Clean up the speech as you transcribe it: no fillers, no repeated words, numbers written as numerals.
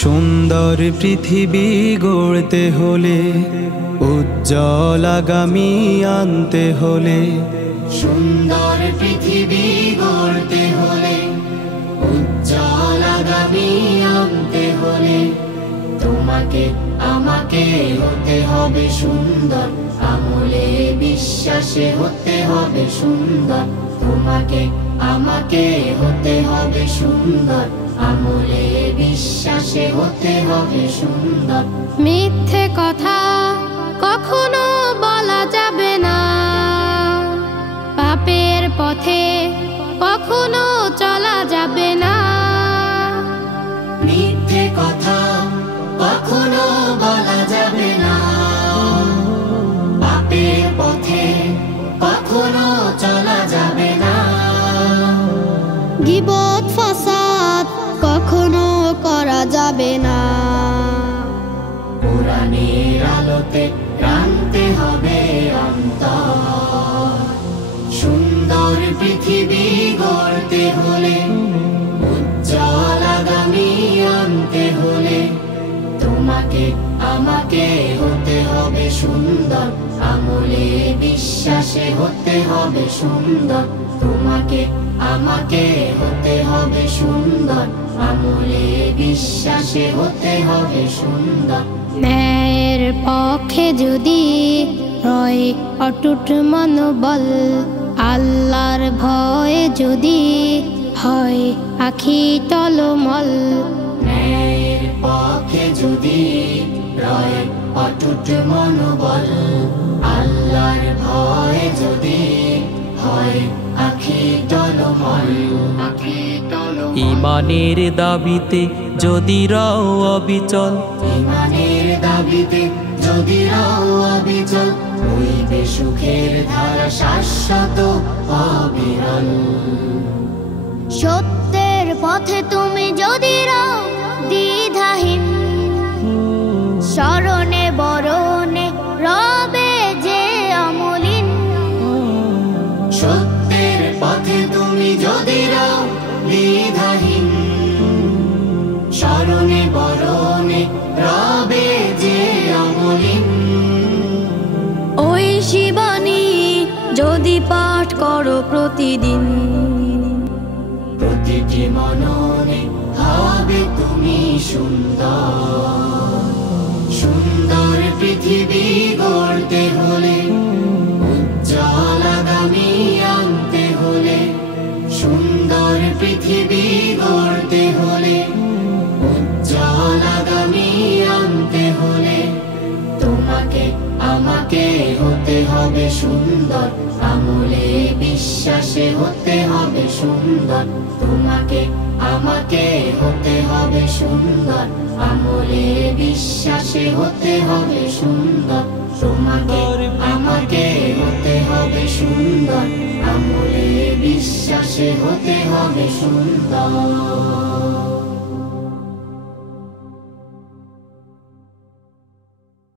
সুন্দর পৃথিবী গড়তে হলে, উজ্জ্বল আগামী আনতে হলে, সুন্দর পৃথিবী গড়তে হলে, উজ্জ্বল আগামী আনতে হলে, তোমাকে আমাকে হতে হবে সুন্দর, আমলে বিশ্বাসে হতে হবে সুন্দর। তোমাকে আমাকে হতে হবে সুন্দর, আমলে বিশ্বাসে হতে হবে সুন্দর। মিথ্যে কথা কখনো বলা যাবে না, পাপের পথে কখনো চলা যাবে না। মিথ্যে কথা কখনো বলা যাবে না, পাপের পথে কখনো চলা যাবে না। গীবত ফাসাদ কখনো করা যাবে না। কোরআনের আলোতে রাখতে হবে অন্তর, সুন্দর পৃথিবী গড়তে হলে, উজ্জ্বল আগামী আনতে হলে, তোমাকে আমাকে হতে হবে সুন্দর, আমলে বিশ্বাসে হতে হবে সুন্দর। তোমাকে আমাকে হতে হবে সুন্দর, আমলে বিশ্বাসে হতে হবে সুন্দর। ন্যায়ের পক্ষে যদি হয় অটুট মনোবল, আল্লাহর ভয়ে যদি হয় আখি টলমল। ন্যায়ের পক্ষে যদি রয় অটুট মনোবল, আল্লাহর ভয়ে যদি হয় আখি টলমল। ঈমানের দাবিতে যদি রাও অবিচল, ঈমানের দাবিতে যদি রাও অবিচল, হইবে সুখের ধারা শাশ্বত অবিরল। সত্যের পথে তুমি যদি রাও দ্বিধাহীন, স্মরণে বরণে রবে যে অমলিন। সত্যের পথে তুমি যদি রাও দ্বিধাহীন, স্মরণে বরণে রবে যে অমলিন। ওই শিবানী যদি পাঠ করো প্রতিদিন, প্রতিটি মননে হবে তুমি সুন্দর। সুন্দর পৃথিবী গড়তে হলে, উজ্জ্বল আগামী আনতে হলে, সুন্দর পৃথিবী গড়তে হলে, উজ্জ্বল আগামী আনতে হলে, তোমাকে আমাকে হতে হবে সুন্দর, আমলে বিশ্বাসে হতে হবে সুন্দর। তোমাকে আমাকে হতে হবে সুন্দর, আমলে বিশ্বাসে হতে হবে সুন্দর। তোমাকে আমাকে হতে হবে সুন্দর, আমলে বিশ্বাসে হতে হবে সুন্দর।